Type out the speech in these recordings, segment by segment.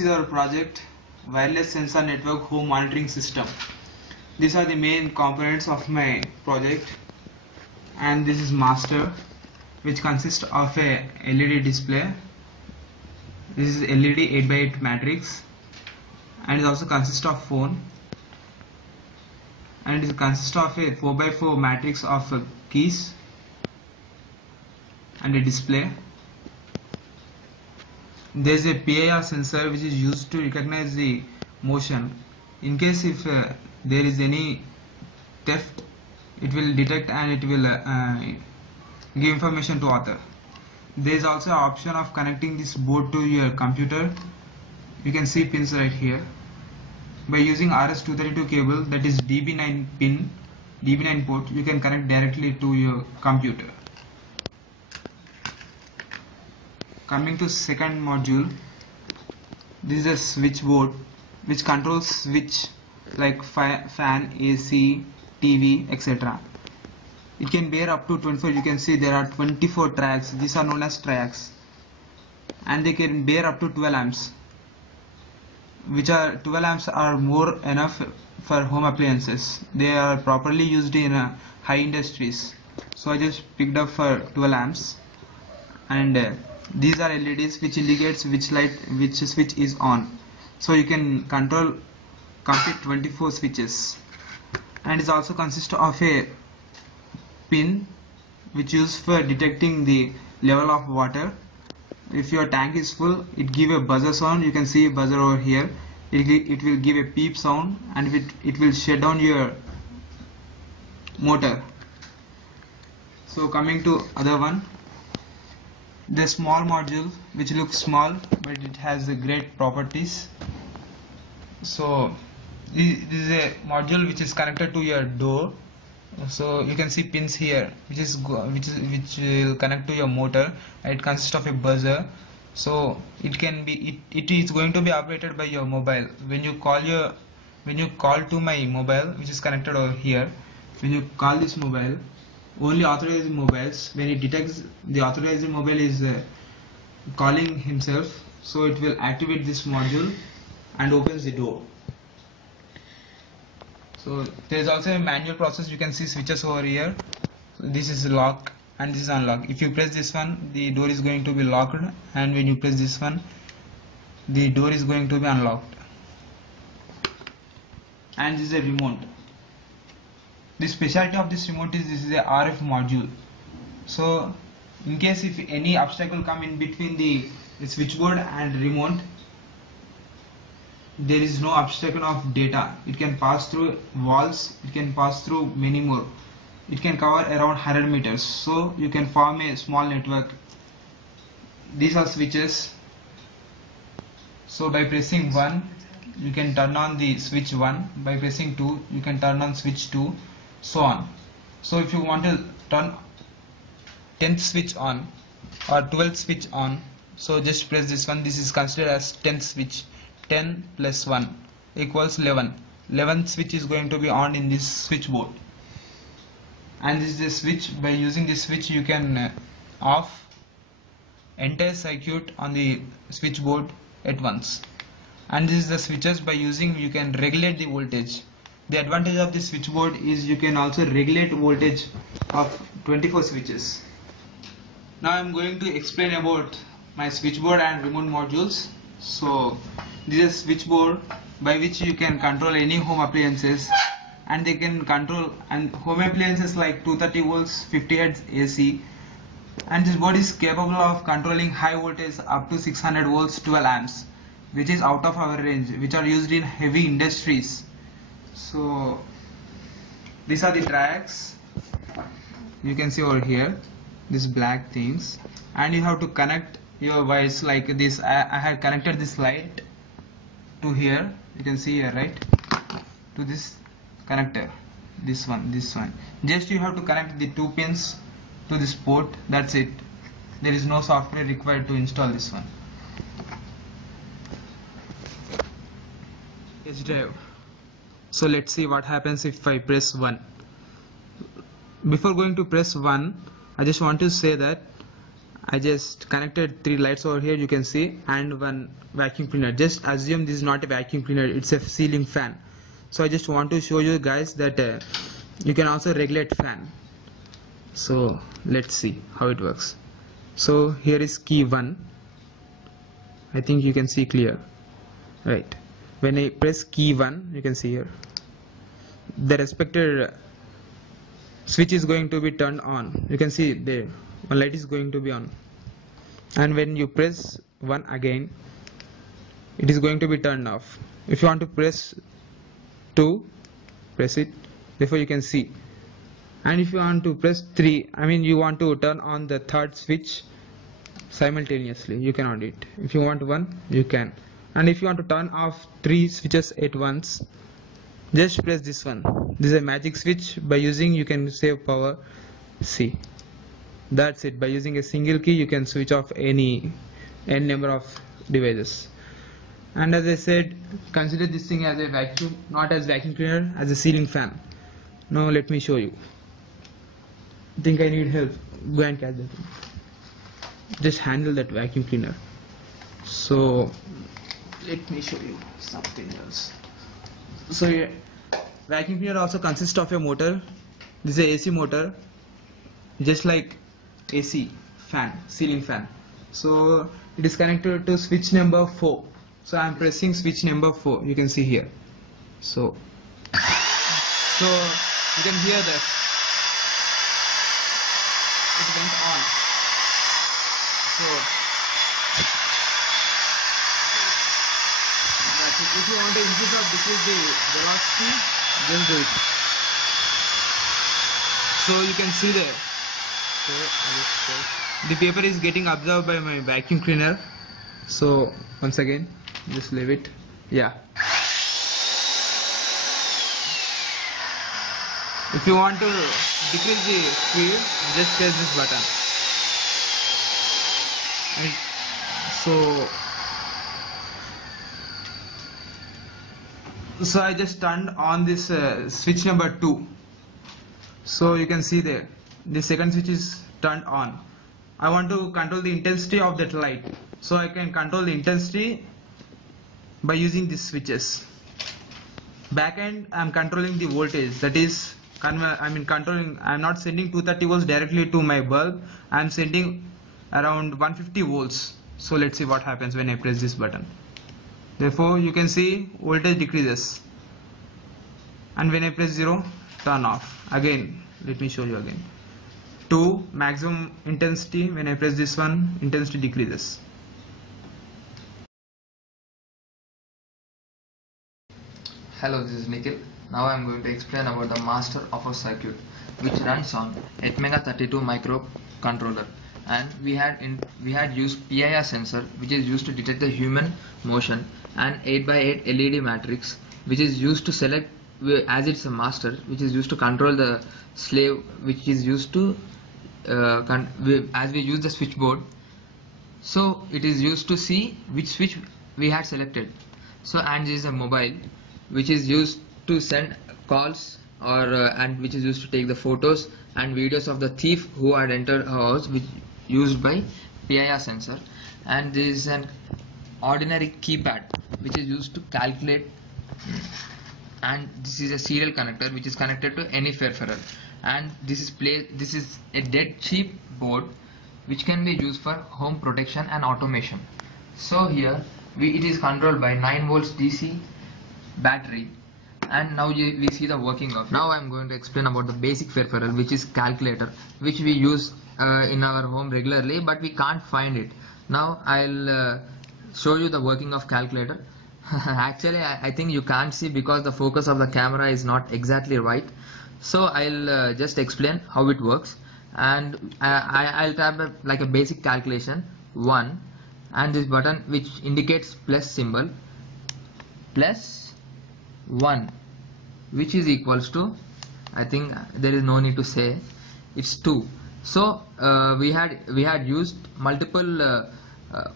is our project, wireless sensor network home monitoring system. These are the main components of my project, and this is master, which consists of a LED display. This is LED 8x8 matrix, and it also consists of phone, and it consists of a 4x4 matrix of keys and a display. There is a PIR sensor which is used to recognize the motion. In case if there is any theft, it will detect and it will give information to author. There is also an option of connecting this board to your computer. You can see pins right here. By using RS-232 cable, that is DB9 pin, DB9 port, you can connect directly to your computer. Coming to second module, this is a switchboard which controls switch like fan, AC, TV, etc. It can bear up to 24. You can see there are 24 tracks. These are known as tracks, and they can bear up to 12 amps. 12 amps are more enough for home appliances. They are properly used in high industries. So I just picked up for 12 amps, and these are LEDs which indicates which switch is on. So you can control complete 24 switches, and it also consists of a pin which used for detecting the level of water. If your tank is full, it give a buzzer sound. You can see a buzzer over here. It will give a beep sound, and it will shut down your motor. So coming to other one, the small module which looks small but it has great properties. So this is a module which is connected to your door. So you can see pins here which will connect to your motor. It consists of a buzzer. So it is going to be operated by your mobile. When you call to my mobile, which is connected over here, when you call this mobile, only authorized mobiles, when it detects the authorized mobile is calling himself, so it will activate this module and opens the door. So there is also a manual process. You can see switches over here. So this is lock and this is unlock. If you press this one, the door is going to be locked, and when you press this one, the door is going to be unlocked. And this is a remote. The specialty of this remote is this is a RF module. So in case if any obstacle come in between the switchboard and remote, there is no obstacle of data. It can pass through walls, it can pass through many more. It can cover around 100 meters. So you can form a small network. These are switches. So by pressing 1, you can turn on the switch 1. By pressing 2, you can turn on switch 2. So on. So if you want to turn 10th switch on or 12th switch on, so just press this one. This is considered as 10th switch. 10 plus 1 equals 11. 11th switch is going to be on in this switchboard, and this is the switch. By using this switch, you can off entire circuit on the switchboard at once. And this is the switches. By using, you can regulate the voltage. The advantage of this switchboard is you can also regulate voltage of 24 switches. Now I am going to explain about my switchboard and remote modules. So this is a switchboard by which you can control any home appliances, and they can control and home appliances like 230 volts, 50 Hz AC, and this board is capable of controlling high voltage up to 600 volts, 12 amps, which is out of our range, which are used in heavy industries. So these are the tracks. You can see over here these black things, and you have to connect your wires like this. I have connected this light to here. You can see here, right, to this connector, this one. Just you have to connect the 2 pins to this port. That's it. There is no software required to install this one. H drive. So let's see what happens if I press 1. Before going to press 1, I just want to say that I just connected 3 lights over here, you can see, and one vacuum cleaner. Just assume this is not a vacuum cleaner, it's a ceiling fan. So I just want to show you guys that you can also regulate fan. So let's see how it works. So here is key 1. I think you can see clear, right? When I press key 1, you can see here the respected switch is going to be turned on. You can see there one light is going to be on, and when you press 1 again, it is going to be turned off. If you want to press 2, press it, therefore you can see. And if you want to press 3, I mean you want to turn on the third switch simultaneously, you cannot do it. If you want 1, you can. And if you want to turn off 3 switches at once, just press this one. This is a magic switch. By using, you can save power. See, that's it. By using a single key, you can switch off any number of devices. And as I said, consider this thing as a vacuum, not as vacuum cleaner, as a ceiling fan. Now let me show you. I think I need help. Go and catch that one. Just handle that vacuum cleaner. So let me show you something else. So yeah, vacuum cleaner also consists of a motor. This is a AC motor, just like AC fan, ceiling fan. So it is connected to switch number 4. So I am pressing switch number 4. You can see here. So you can hear that it went on. So that's it. If you want to increase or decrease the velocity, just do it. So you can see there. The paper is getting absorbed by my vacuum cleaner. So once again, just leave it. Yeah. If you want to decrease the speed, just press this button. And so I just turned on this switch number 2. So you can see there, the second switch is turned on. I want to control the intensity of that light. So I can control the intensity by using these switches. Back end, I am controlling the voltage. That is, I am not sending 230 volts directly to my bulb. I am sending around 150 volts. So let's see what happens when I press this button. Therefore you can see voltage decreases, and when I press 0, turn off. Again, let me show you again. 2, maximum intensity. When I press this one, intensity decreases. Hello, this is Nikhil. Now I am going to explain about the master of a circuit, which runs on ATmega32 microcontroller. And we had used PIR sensor, which is used to detect the human motion, and 8x8 LED matrix, which is used to select, as it's a master, which is used to control the slave, which is used to as we use the switchboard. So it is used to see which switch we had selected. So, and this is a mobile, which is used to send calls, or and which is used to take the photos and videos of the thief who had entered our house, which used by PIR sensor. And this is an ordinary keypad, which is used to calculate, and this is a serial connector which is connected to any peripheral. And this is a dead cheap board which can be used for home protection and automation. So here it is controlled by 9 volts DC battery. And now we see the working of it. Now I am going to explain about the basic peripheral, which is calculator, which we use in our home regularly, but we can't find it. Now I'll show you the working of calculator. Actually I think you can't see because the focus of the camera is not exactly right. So I'll just explain how it works. And I'll tap like a basic calculation 1, and this button which indicates plus symbol, plus 1, which is equals to, I think there is no need to say, it's 2. So we had used multiple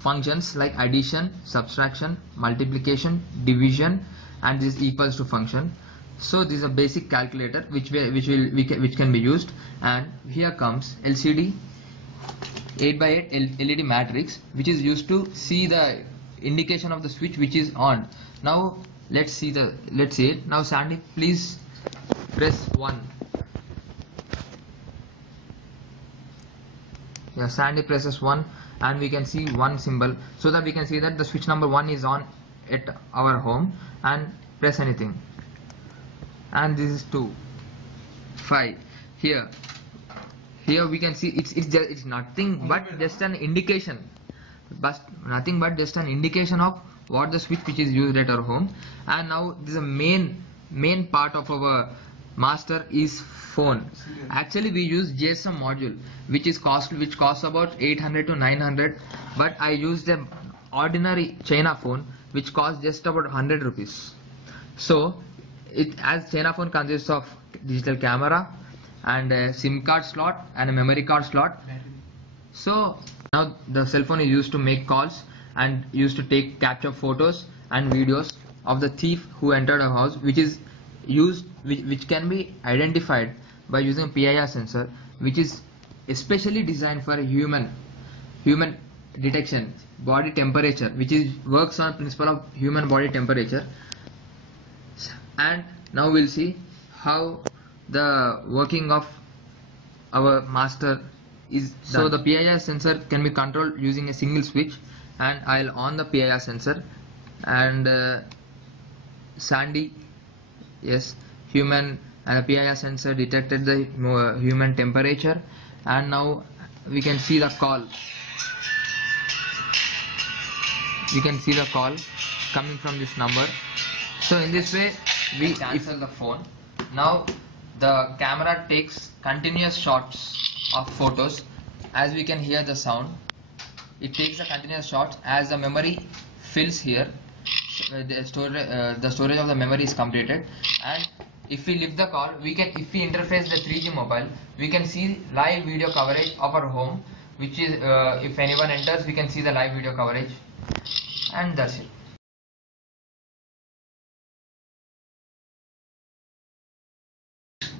functions like addition, subtraction, multiplication, division, and this equals to function. So this is a basic calculator which can be used. And here comes LCD 8 by 8 LED matrix, which is used to see the indication of the switch which is on. Now let's see it. Now Sandy, please press 1. Yeah, Sandy presses 1 and we can see one symbol, so that we can see that the switch number 1 is on at our home, and press anything. And this is 2, 5. Here we can see it's nothing but just an indication, of what the switch which is used at our home. And now this is a main part of our master is phone. Actually we use GSM module which costs about 800 to 900, but I use the ordinary China phone which costs just about 100 rupees. So as China phone consists of digital camera and a SIM card slot and a memory card slot. So now the cell phone is used to make calls and used to capture photos and videos of the thief who entered a house, which can be identified by using PIR sensor, which is especially designed for human detection, body temperature, which works on principle of human body temperature. And now we'll see how the working of our master is done. So the PIR sensor can be controlled using a single switch, and I'll on the PIR sensor, and Sandy, yes, human PIR sensor detected the human temperature, and now we can see the call. You can see the call coming from this number. So in this way we cancel the phone. Now the camera takes continuous shots of photos. As we can hear the sound, it takes the continuous shots as the memory fills here. The storage of the memory is completed, and if we lift the call, if we interface the 3G mobile, we can see live video coverage of our home, which is if anyone enters, we can see the live video coverage, and that's it.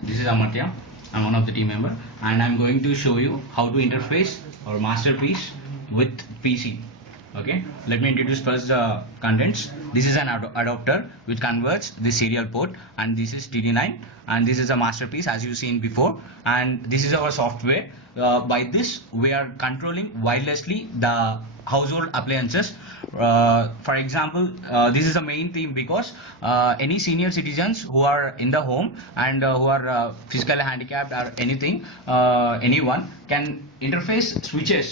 This is Amartya. I'm one of the team member, and I'm going to show you how to interface our masterpiece with PC. Okay, let me introduce first the contents. This is an adapter which converts the serial port, and this is TD9, and this is a masterpiece as you've seen before, and this is our software. By this we are controlling wirelessly the household appliances. For example, this is the main theme because any senior citizens who are in the home and who are physically handicapped or anyone can interface switches.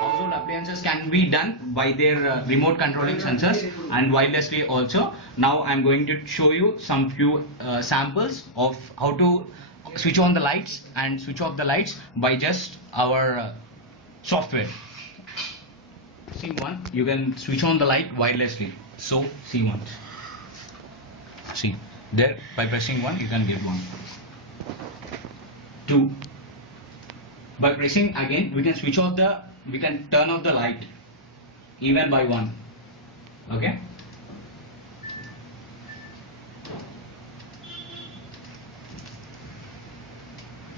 Household appliances can be done by their remote controlling sensors and wirelessly also. Now I'm going to show you some few samples of how to switch on the lights and switch off the lights by just our software. C1, you can switch on the light wirelessly. So C1, see there, by pressing 1 you can get 1. 2, by pressing again we can turn off the light even by 1. Okay,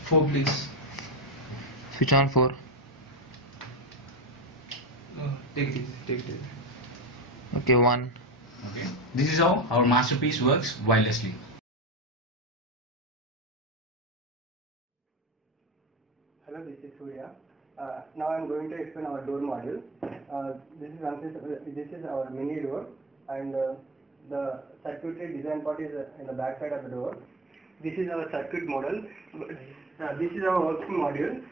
4 please. Switch on 4. Take it. Okay, 1. okay, this is how our masterpiece works wirelessly. Hello, this is Surya. Now I am going to explain our door module. This is our mini door, and the circuitry design part is in the back side of the door. This is our circuit model. This is our working module.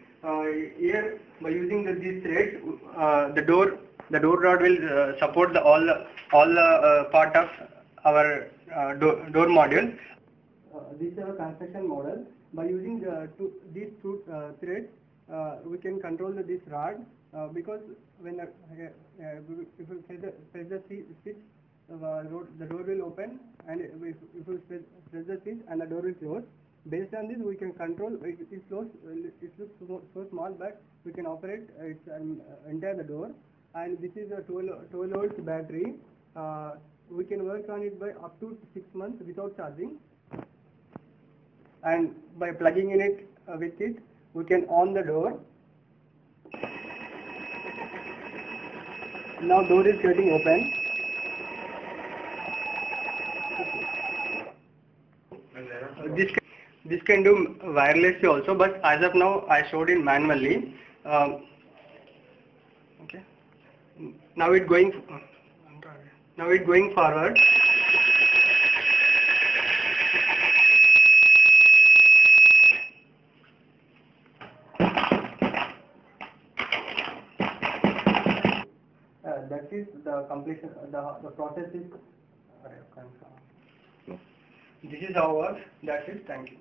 Here, by using these threads, the door rod will support all the part of our door module. This is our construction model. By using these two threads, we can control this rod because when if we press the switch, the door will open, and if we press the switch and the door will close. Based on this, we can control. It looks so small, but we can operate its entire the door. And this is a 12 volts battery. We can work on it by up to 6 months without charging. And by plugging in it with it, we can on the door. Now door is getting open. This can do wirelessly also, but as of now I showed it manually. Okay. Now it going forward. That is the completion. The process is. This is how it works. That's it. Thank you.